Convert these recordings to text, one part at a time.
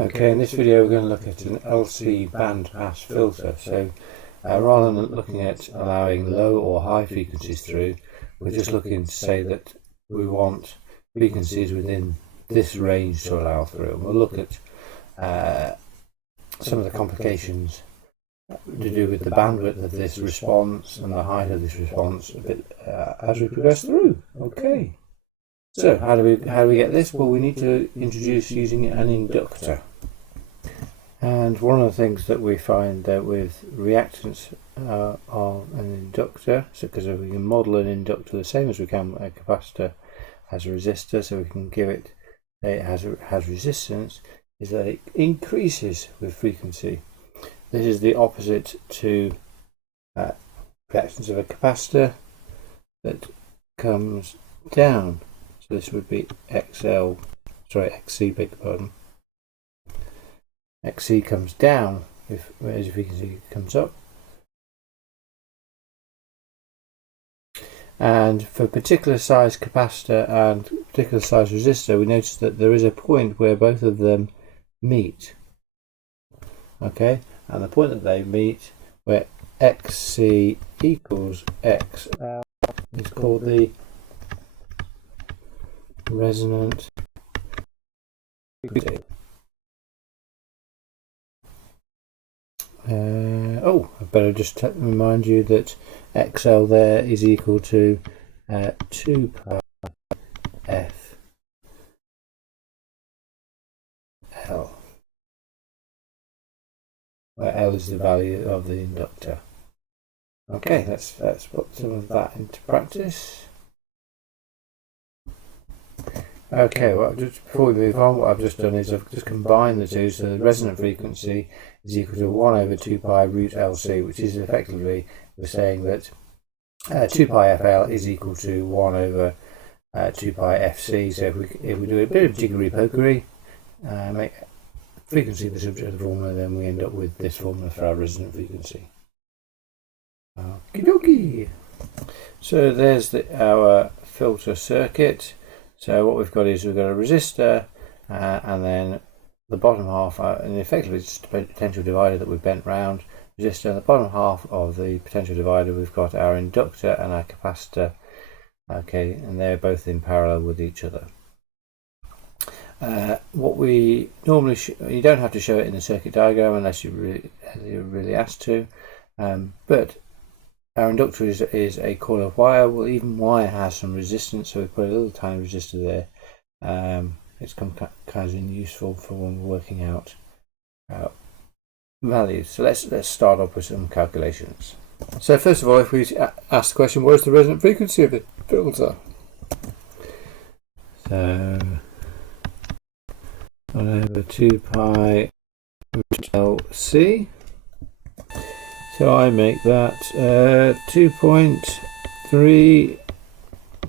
Okay, in this video we're going to look at an LC bandpass filter. So rather than looking at allowing low or high frequencies through, we're just looking to say that we want frequencies within this range to allow through. And we'll look at some of the complications to do with the bandwidth of this response and the height of this response a bit as we progress through. Okay. So how do we get this? Well, we need to introduce using an inductor. And one of the things that we find that with reactants of an inductor, so because we can model an inductor the same as we can a capacitor has a resistor, so we can give it has resistance, is that it increases with frequency. This is the opposite to reactance of a capacitor that comes down. So this would be XC, beg your pardon. XC comes down whereas your frequency comes up. And for particular size capacitor and particular size resistor, we notice that there is a point where both of them meet. Okay, and the point that they meet where XC equals XL is called the resonant frequency. I better just remind you that XL there is equal to 2 pi F L, where L is the value of the inductor. Okay, let's put some of that into practice. Okay, well, just before we move on, what I've just done is I've just combined the two, so the resonant frequency is equal to 1 over 2 pi root LC, which is effectively, we're saying that 2 pi FL is equal to 1 over 2 pi FC. So if we do a bit of jiggery-pokery, make frequency the subject of the formula, then we end up with this formula for our resonant frequency. Okie dokie. So there's our filter circuit. So what we've got is we've got a resistor and then the bottom half, and effectively it's just a potential divider that we've bent round. Resistor, and the bottom half of the potential divider we've got our inductor and our capacitor. Okay, and they're both in parallel with each other. What we normally you don't have to show it in the circuit diagram unless you're really asked to, but our inductor is a coil of wire. Well, even wire has some resistance, so we put a little tiny resistor there. It's kind of useful for when we're working out values. So let's start off with some calculations. So first of all, if we ask the question, what is the resonant frequency of the filter? So 1 over 2 pi LC. So I make that 2.3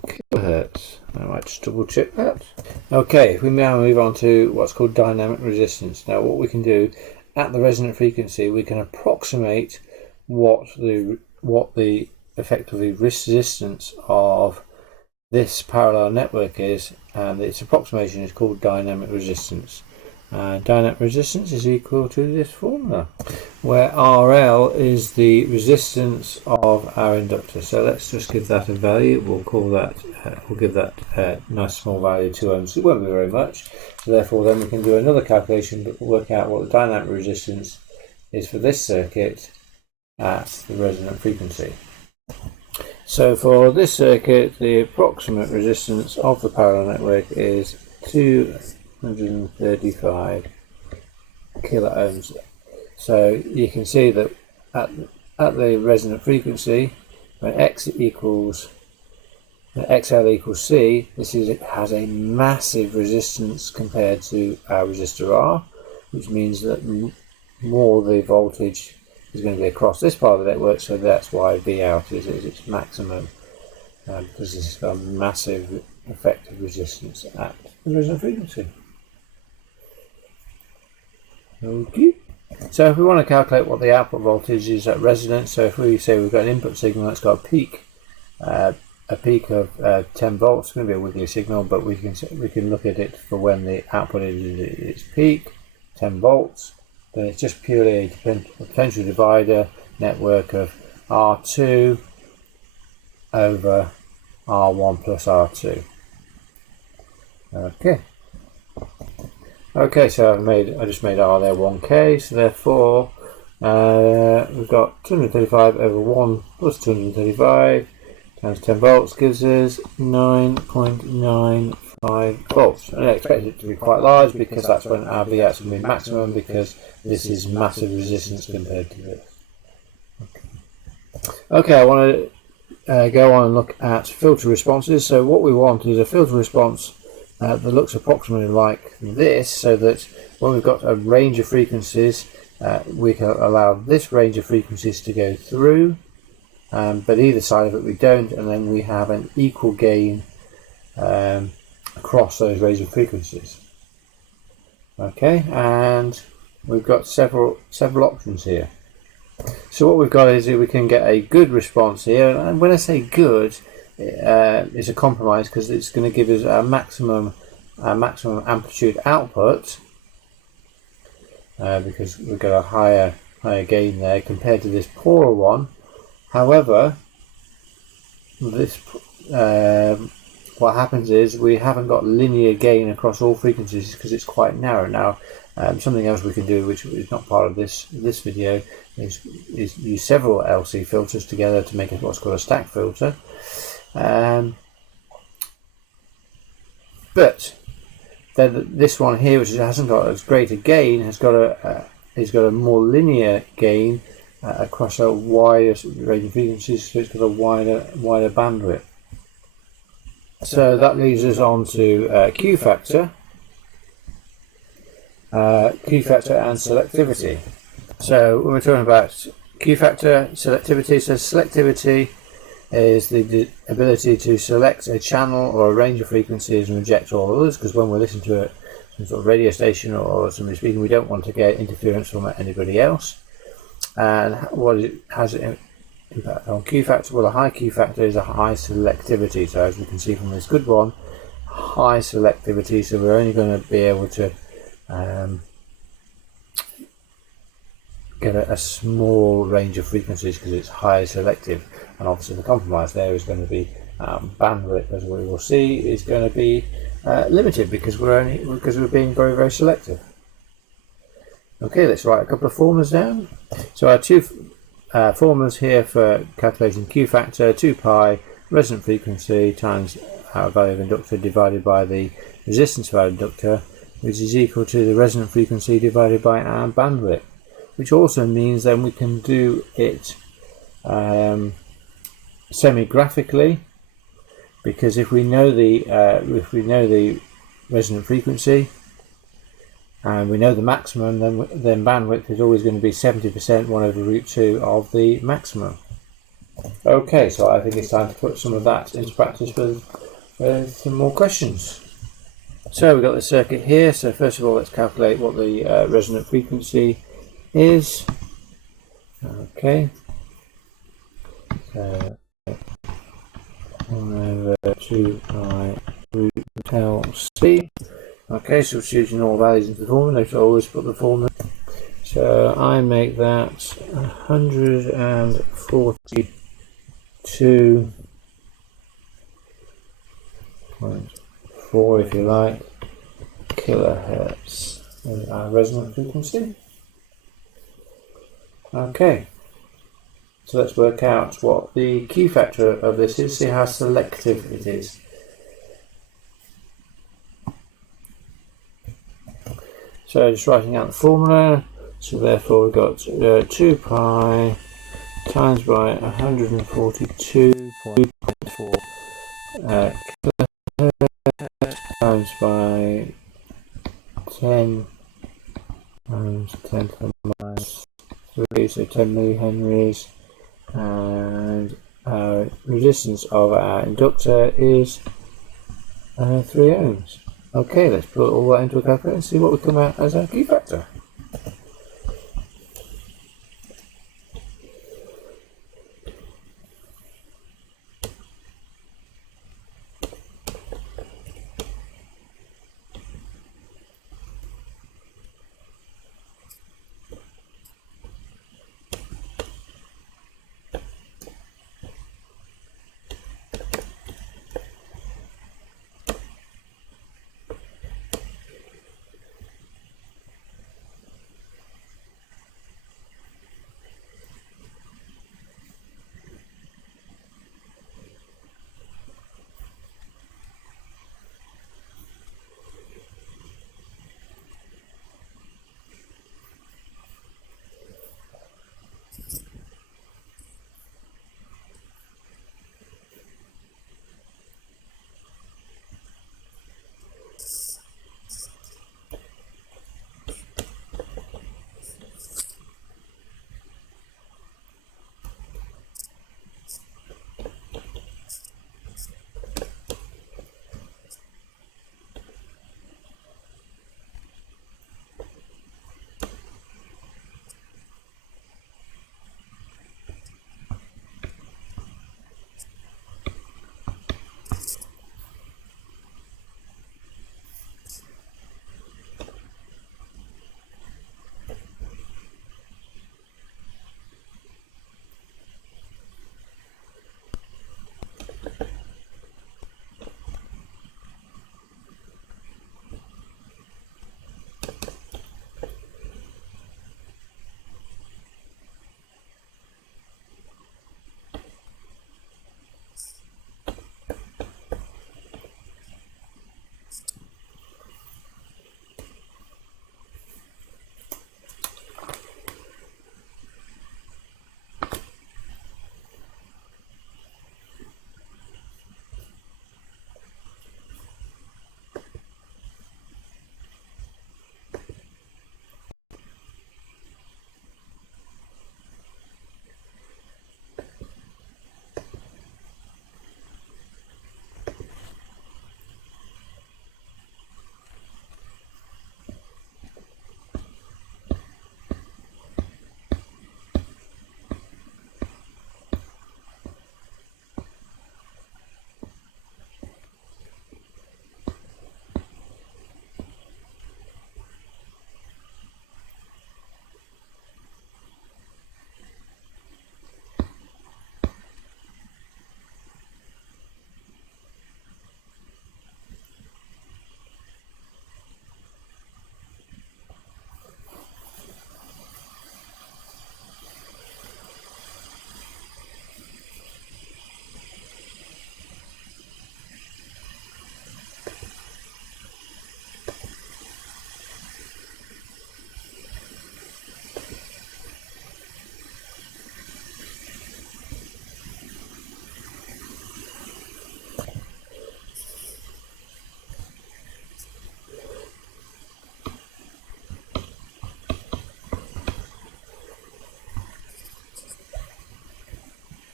kilohertz. I might just double check that. Okay, we now move on to what's called dynamic resistance. Now what we can do at the resonant frequency, we can approximate what the effectively resistance of this parallel network is, and its approximation is called dynamic resistance. Dynamic resistance is equal to this formula, where RL is the resistance of our inductor. So let's just give that a value. We'll call that, we'll give that a nice small value, 2 ohms. It won't be very much. So therefore, then we can do another calculation, but work out what the dynamic resistance is for this circuit at the resonant frequency. So for this circuit, the approximate resistance of the parallel network is 235 kilo ohms. So you can see that at the resonant frequency, when XL equals C, it has a massive resistance compared to our resistor R, which means that more the voltage is going to be across this part of the network. So that's why V out is its maximum, because this has got a massive effective resistance at the resonant frequency. Okay. So if we want to calculate what the output voltage is at resonance, so if we say we've got an input signal that's got a peak of 10 volts, it's going to be a wiggly signal, but we can look at it for when the output is its peak. 10 volts, then it's just purely a potential divider network of R2 over R1 plus R2. Okay, so I just made R there 1K, so therefore we've got 235 over 1 plus 235 times 10 volts gives us 9.95 volts. And I expect it to be quite large because that's when our Vx will be maximum, because this is massive resistance compared to this. Okay, I want to go on and look at filter responses. So what we want is a filter response that looks approximately like this, so that when we've got a range of frequencies, we can allow this range of frequencies to go through, but either side of it we don't, and then we have an equal gain across those range of frequencies. Okay, and we've got several options here. So what we've got is we can get a good response here, and when I say good, it's a compromise, because it's going to give us a maximum amplitude output, because we've got a higher gain there compared to this poorer one. However, this what happens is we haven't got linear gain across all frequencies because it's quite narrow. Now, something else we can do, which is not part of this video, is use several LC filters together to make what's called a stack filter. But then this one here, which hasn't got as great a gain, has got a more linear gain across a wider range of frequencies, so it's got a wider bandwidth. So that leads us on to Q factor and selectivity. So when we're talking about Q factor, selectivity, so selectivity is the ability to select a channel or a range of frequencies and reject all others, because when we listen to some sort of radio station or somebody speaking, we don't want to get interference from anybody else. And what it has impact on Q factor? Well, a high Q factor is a high selectivity. So as we can see from this good one, high selectivity, so we're only going to be able to get a small range of frequencies because it's highly selective. And obviously the compromise there is going to be bandwidth, as we will see, is going to be limited because we're being very, very selective. Okay, let's write a couple of formulas down. So our two formulas here for calculating Q factor: 2 pi resonant frequency times our value of inductor divided by the resistance of our inductor, which is equal to the resonant frequency divided by our bandwidth. Which also means then we can do it semi-graphically, because if we know the resonant frequency and we know the maximum, then bandwidth is always going to be 70%, 1 over root 2 of the maximum. Okay, so I think it's time to put some of that into practice with some more questions. So we've got the circuit here. So first of all, let's calculate what the resonant frequency is. Okay, so 1 over 2 pi root LC. Okay, so substituting all values into the formula, so always put the formula. So I make that 142.4, if you like, kilohertz in our resonant frequency. Okay, so let's work out what the Q factor of this is, see how selective it is. So just writing out the formula, so therefore we've got 2 pi times by 142.4 kilohertz times by 10 times 10 to the minus 3, so 10 millihenries, and our resistance of our inductor is 3 ohms. Okay, let's put all that into a calculator and see what would come out as our Q factor.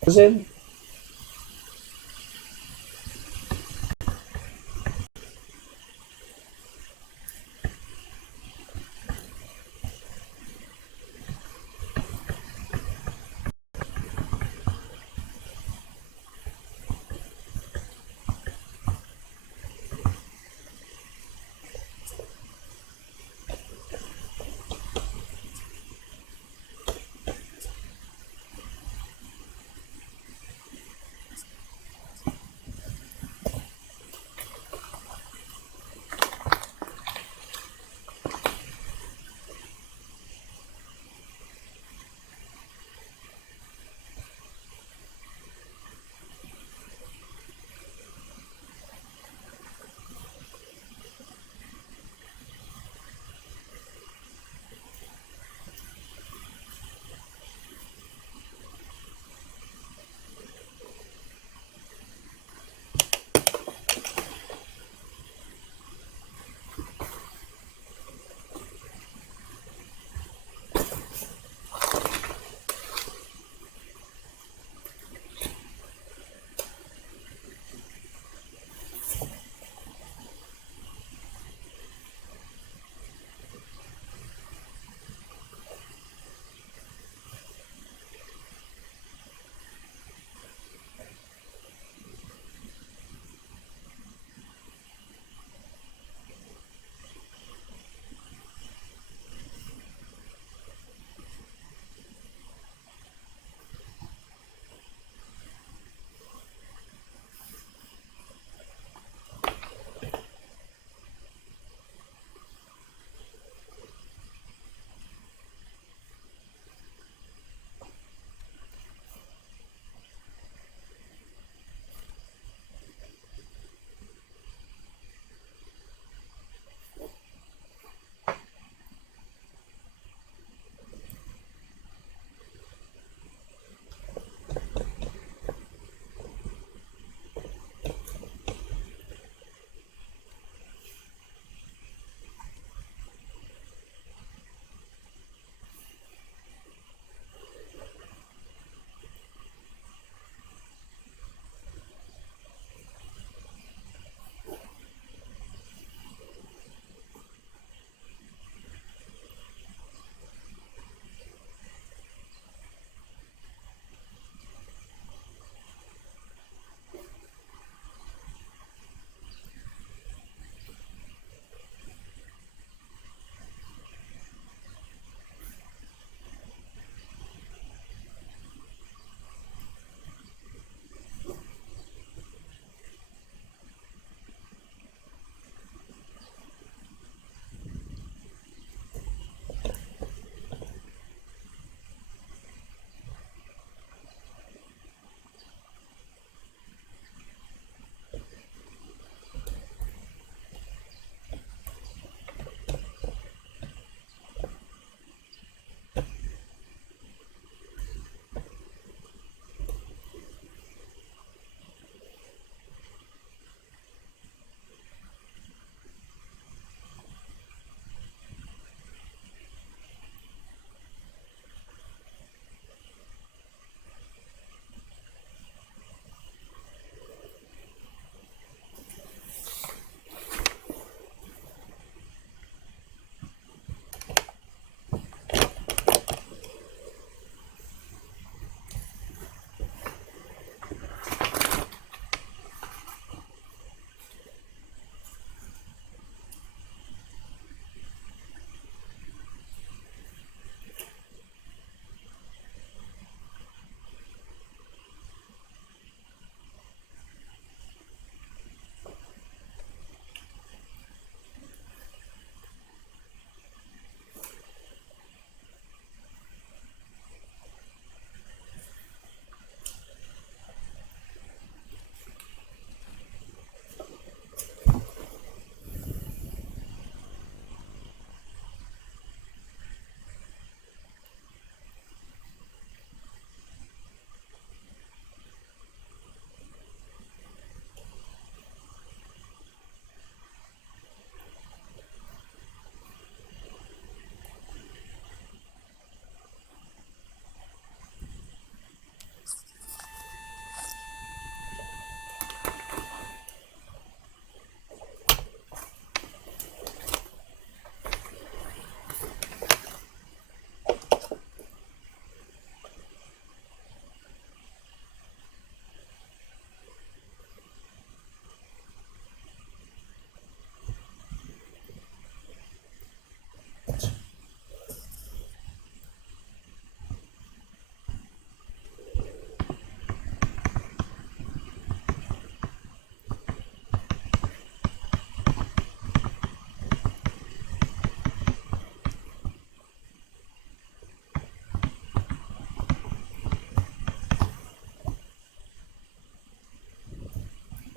in.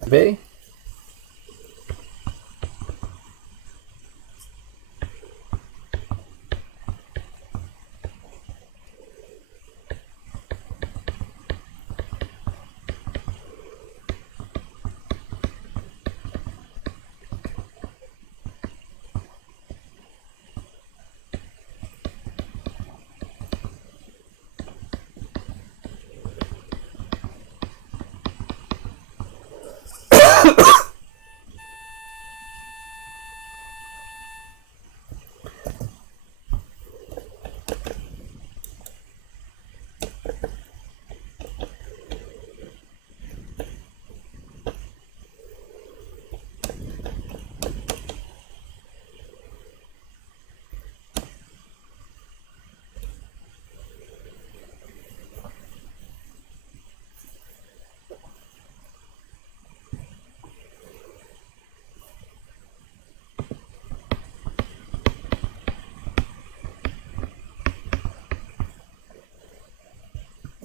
be.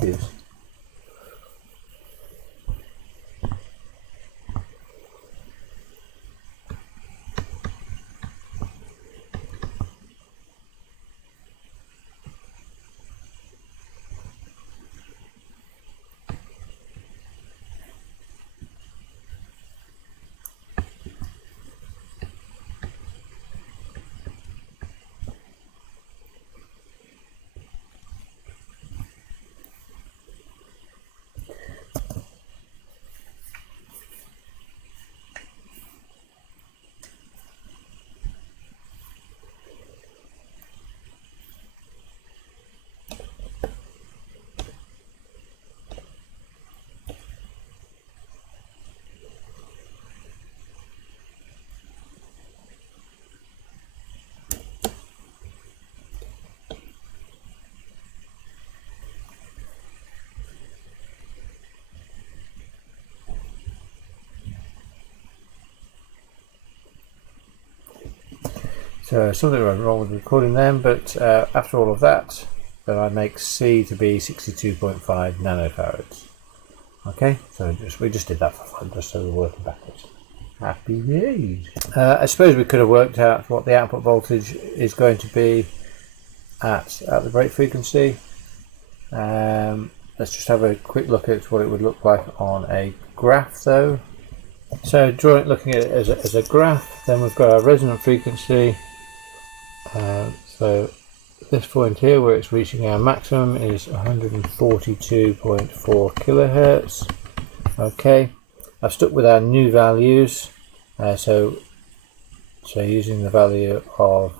Yes. So something went wrong with the recording then, but after all of that, then I make C to be 62.5 nanofarads. Okay, so we just did that for fun, just so we're working backwards. Happy days. I suppose we could have worked out what the output voltage is going to be at the break frequency. Let's just have a quick look at what it would look like on a graph though. So looking at it as a graph, then we've got our resonant frequency. So this point here where it's reaching our maximum is 142.4 kilohertz. Okay, I've stuck with our new values, so using the value of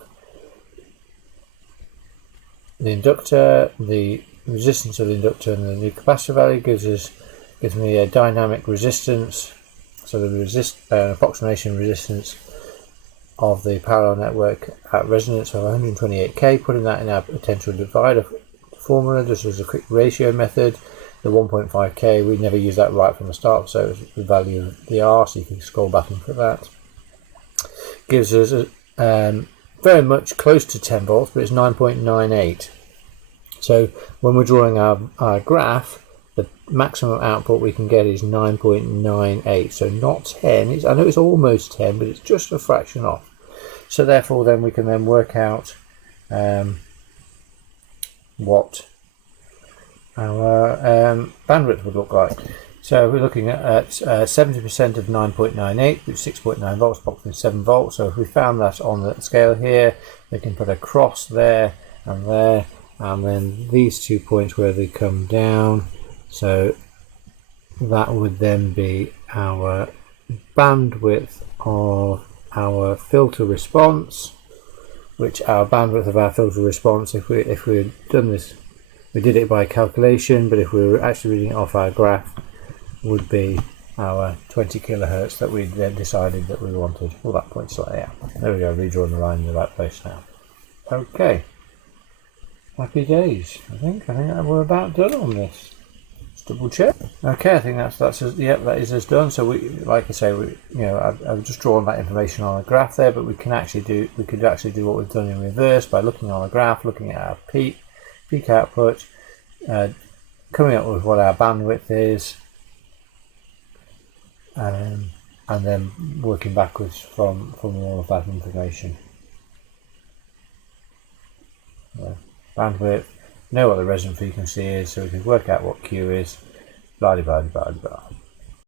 the inductor, the resistance of the inductor, and the new capacitor value gives me a dynamic resistance. So the approximation resistance of the parallel network at resonance of 128k, putting that in our potential divider formula just as a quick ratio method. The 1.5k, we never use that right from the start, so it's the value of the R, so you can scroll back and put that. Gives us very much close to 10 volts, but it's 9.98. So when we're drawing our graph, the maximum output we can get is 9.98, so not 10. I know it's almost 10, but it's just a fraction off. So therefore then we can then work out what our bandwidth would look like. So we're looking at 70% of 9.98, which is 6.9 volts, approximately 7 volts. So if we found that on the scale here, we can put a cross there, and then these 2 points where they come down. So that would then be our bandwidth of our filter response, which our bandwidth of our filter response, if we had done this, we did it by calculation, but if we were actually reading it off our graph, would be our 20 kilohertz that we then decided that we wanted. Well, that point slightly out. There we go, redrawing the line in the right place now. Okay, happy days. I think that we're about done on this. Double check. Okay, I think that's that is us done. So we, like I say, I've just drawn that information on a graph there, but we could actually do what we've done in reverse by looking on a graph, looking at our peak output, coming up with what our bandwidth is, and then working backwards from all of that information. Bandwidth, know what the resonant frequency is, so we can work out what Q is, blah blah blah blah blah.